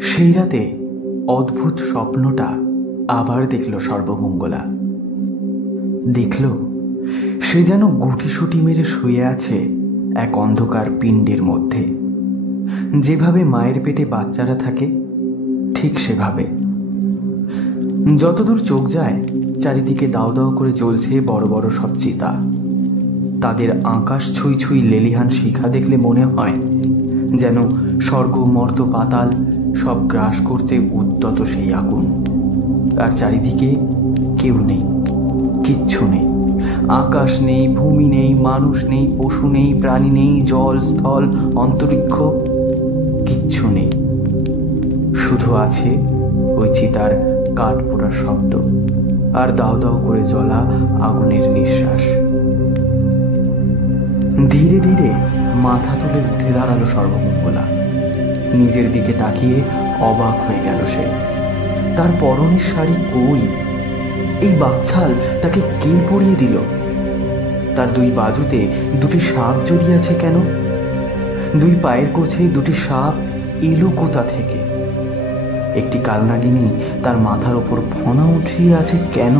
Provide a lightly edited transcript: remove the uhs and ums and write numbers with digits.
সেই রাতে অদ্ভুত স্বপ্নটা আবার দেখল সর্বমঙ্গলা। দেখল সে যেন গুটিসুটি মেরে শুয়ে আছে এক অন্ধকার পিণ্ডের মধ্যে। যেভাবে মায়ের পেটে বাচ্চারা থাকে ঠিক সেভাবে। যতদূর চোখ যায় চারিদিকে দাও দাও করে জ্বলছে বড় বড় সব চিতা। তাদের আকাশ ছুঁই ছুঁই লেলিহান শিখা দেখলে মনে হয় যেন স্বর্গ মর্ত পাতাল সব গ্রাস করতে উদ্যত সেই আগুন। আর চারিদিকে কেউ নেই, কিচ্ছু নেই। আকাশ নেই, ভূমি নেই, মানুষ নেই, পশু নেই, প্রাণী নেই, জল স্থল অন্তরিক্ষ কিচ্ছু নেই। শুধু আছে ওই চিতার কাঠ পোড়ার শব্দ আর দাও দাও করে জ্বলা আগুনের নিঃশ্বাস। ধীরে ধীরে মাথা তুলে উঠে দাঁড়ালো সর্বমঙ্গলা। নিজের দিকে তাকিয়ে অবাক হয়ে গেল সে। তার পরনের শাড়ি কই? এই বাকছাল তাকে কে পরিয়ে দিল? তার দুই বাজুতে দুটি সাপ জড়িয়েছে কেন? দুই পায়ের গোছে দুটি সাপ এলো কোথা থেকে? একটি কালনাগিনী তার মাথার ওপর ফনা উঠিয়ে আছে কেন?